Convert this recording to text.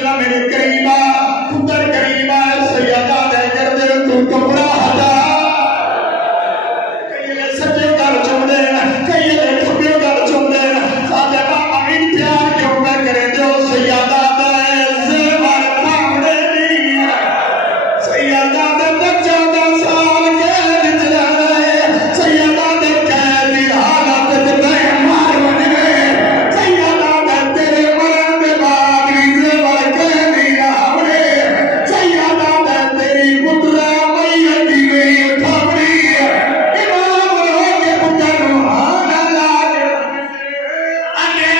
सजना मेरे करीबा पुत्र करीबा सैयदा दे कर दे तू कपड़ा हटा कई ले सज्जे गल चुमदे कई ले खब्बे गल चुमदे साडे बाबा इंतजार क्यों ना करे जो सैयदा दे ज़ेवर पावड़े दी सैयदा दे बच्चा दा साल के विच रहे सैयदा दे कैद दी हालत ते बेमार बने सैयदा दे तेरे मरण दे बाद भी ज़ेवर कैदी रावड़े सैयदा दे तेरी पुत्रा मैयत दी गई उठावड़ी इमाम हो के पुत्र रूहान अल्लाह के अगे